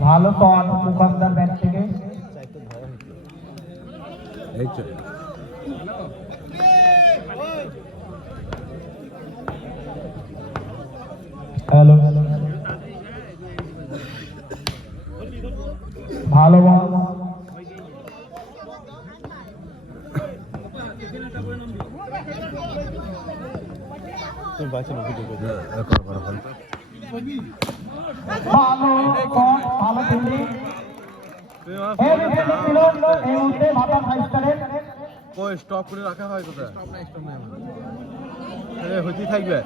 ভালো ton মুকাদ্দার bat থেকে hello ভালো বল ভালো ভালো ফিল্ডিং এই মুহূর্তে মাথা ফাইভ স্টারের কই স্টপ করে রাখা হয় কোথায় হইতে থাকবে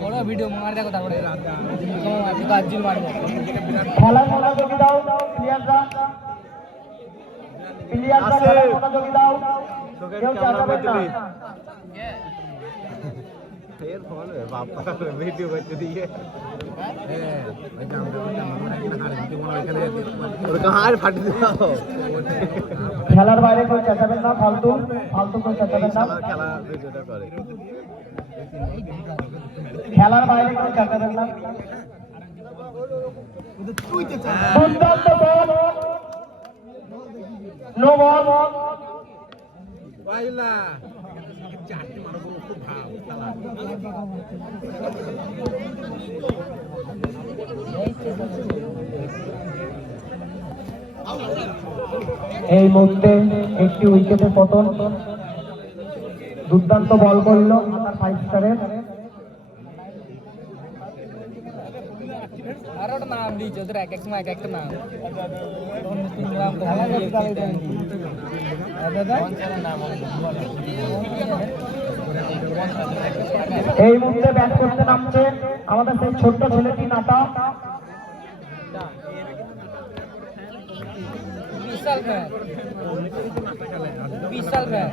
বড় ভিডিও মার দেখো তারপরে গাজ্জিল মারবো খেলার মনোযোগী দাও প্লেয়াররা খেলার মনোযোগী দাও কেউ চালাবে না ফের ফোন বাবা ভিডিও করতে দিয়ে খেলার বাইরে কেউ চেঁচাবেন না ফালতু ফালতু কেউ চেঁচাবেন না খেলা ভিডিওটা করে খেলার বাইরে কেউ চেঁচাবেন না দুর্দান্ত বল নো বল পাইলা চারটি মারবো খুব ভালো এই মুহূর্তে একটি উইকেটের পতন দুর্দান্ত বল করল ফাইভ স্টারের আর ওটা নাম দিয়েছে ওদের এক এক সময় এক একটা নাম এই মুহূর্তে ব্যাট করতে নামছে আমাদের সেই ছোট্ট ছেলেটি নাটা বিশাল ব্যাট বিশাল ব্যাট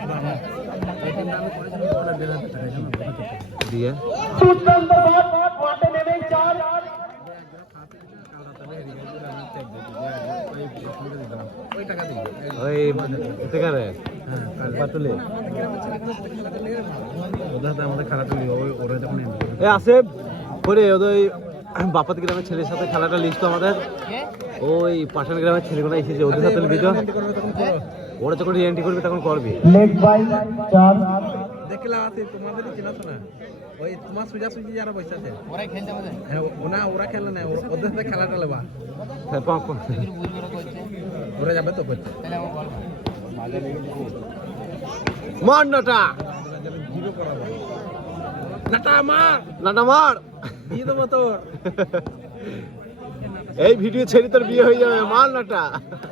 দিয়ে দুর্দান্ত বল মাঠে নেমেই চার ওই এতে কারে পাতুলে আমাদের খেলাটা ওরা যখন আসে করে ওদের বাপাত গ্রামের ছেলের সাথে খেলাটা লিস্ট আমাদের ওই পাঠান গ্রামের ছেলেগুলো এসেছে ওদের সাথে লিখো ওরা যখন এন্ট্রি করবে তখন করবি লেগ বাই চার দেখলা আছে তোমাদের চেনাশোনা ওই তোমার সোজাসুজি যারা বসে আছে ওরাই খেলছে আমাদের হ্যাঁ ওরা খেলে না ওদের সাথে খেলাটা লেবা ওরা যাবে তো করছে তাহলে আমার বল মার নাটা জিরো করাবো নাটা মার নাটা মার দিয়ে দেবো তোর এই ভিডিও ছেড়ে তোর বিয়ে হয়ে যাবে মার নাটা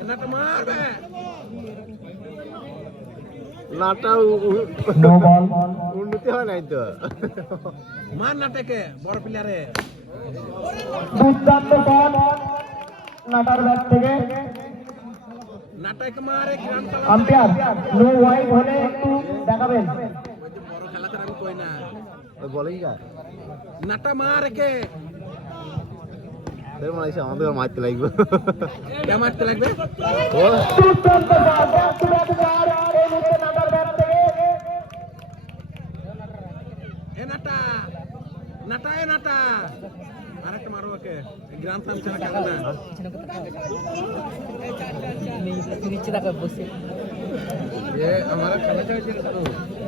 নাটা মারবে নাটা নো বল উন্নতি হয় নাই তো মার নাটাকে বড় প্লেয়ারে দুর্দান্ত বল নাটার ব্যাট থেকে নাটাকে মারে গ্রাম আম্পায়ার নো ওয়াইড হলে একটু দেখাবেন বড় খেলাতে আমি কই না বলেই না নাটা মারে কে মনে হচ্ছে আমাদের মারতে লাগবে কে মারতে লাগবে দুর্দান্ত বল ব্যাট টু ব্যাট চার এই মুহূর্তে নাটার ব্যাট থেকে এ নাটা নাটা এ নাটা আরেকটা মারো ওকে গ্রাম সাম ছেড়ে খেলে না নিচে দেখা বসে এ আমারা খেলা চাইছিল তো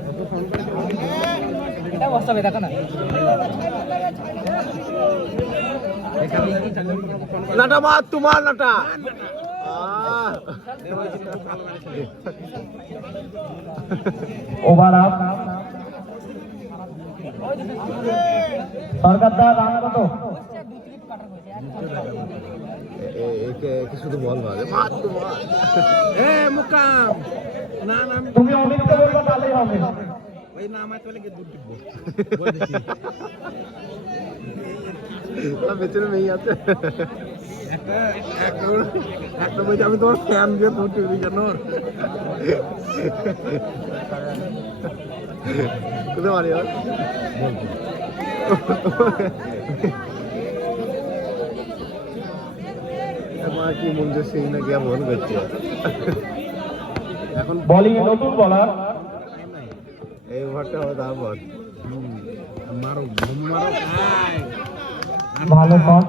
কত ফোন করে এটা বসাবে দেখো না নাটা মার তোমার নাটা ওভার আপ সরকারদা রান কত শুধু বল মারে মার তোমার এ মুকাম না না তুমি অমিতকে বলবে তাহলেই হবে ওই না আমায় তোলে দূর টিপবো বল দেখি ওরা বেচারে মেয়ে আছে একটা বই আমি তোমার ফ্যান দিয়ে দূর টিপবি কেন কোথায় মারি আর কি মঞ্জুর সিং না গিয়া মন করছে এখন বোলিং নতুন বলার এই ওভারটা হবে তার পর মা মারো মোমো মারো খাই ভালো শট।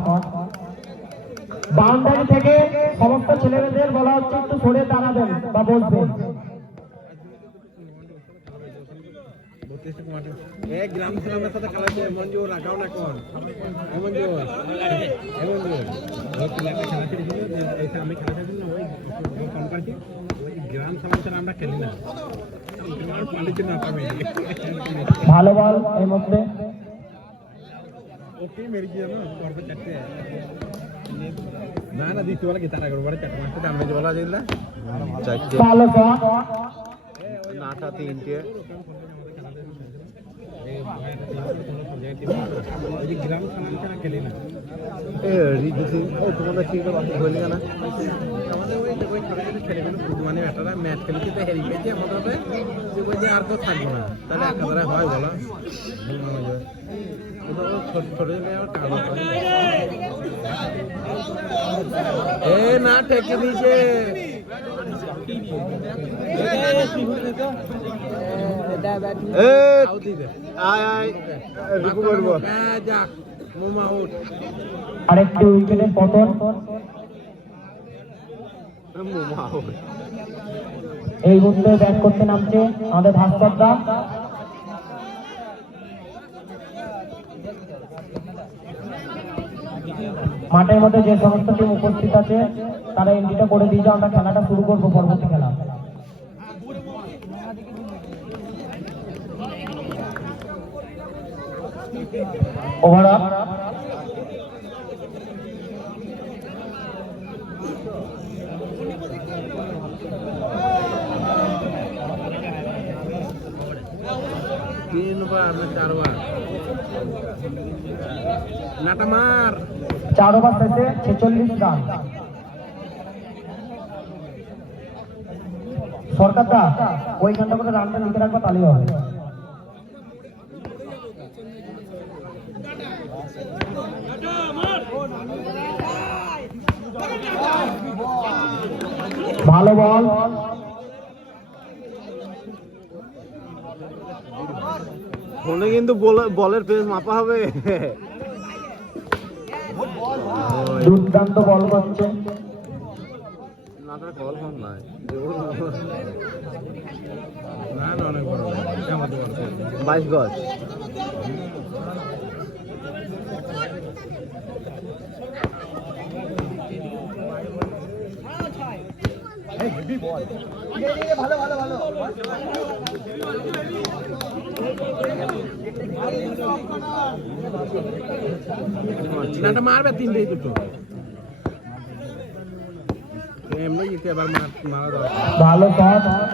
বাউন্ডারি থেকে সমস্ত ছেলেমেয়েদের বলা হচ্ছে একটু সরে দাঁড়াবেন বা বসবেন। গ্রাম সালামের সাথে খেলাচ্ছে মঞ্জুর রাখাও না কোন মঞ্জুর আমি খেলা খেলছি না ওই ফোন করছি ওই গ্রাম সালাম ছাড়া আমরা খেলি না ভালো বল এই মধ্যে। ওকে মেরে কি জানো গর্ব চারটে না না দিতে বলে কি তারা করবো চারটে মাসে দাম মেজে বলা যায় না চারটে ভালো শট। নাটা তিনটে গ্রাম সালাম ছাড়া খেলি না তোমাদের ঠিক বলি না আমাদের ওই ছেলেগুলো মানে একটা ম্যাচ খেলেছি তো হেরি গেছি আমাদের বলছে আর কেউ থাকবো না তাহলে একেবারে হয় বলো ছোট ছোট এ না টেকে দিয়েছে যাক মোমা আউট। আরেকটি উইকেটের পতন। এই মুহূর্তে ব্যাট করতে নামছে আমাদের ভাস্করদা। মাঠের মধ্যে যে সমস্ত টিম উপস্থিত আছে তারা এন্ট্রিটা করে দিয়ে আমরা খেলাটা শুরু করবো পরবর্তী খেলা। Over up. তিনবার না চারবার নাটা মার 4 ওভার শেষে 46 রান। সরকারদা ওইখানটা করে রানটা লিখে রাখবা তাহলেই হবে। ভালো বল। ফোনে কিন্তু বলের পেস মাপা হবে। দুর্দান্ত বল করছে। না তার কল ফোন নাই না না অনেক বড় 22 গজ। নাটা মারবে তিনটেই দুটো এমনি যেতে আবার মারা দরকার। ভালো শট। না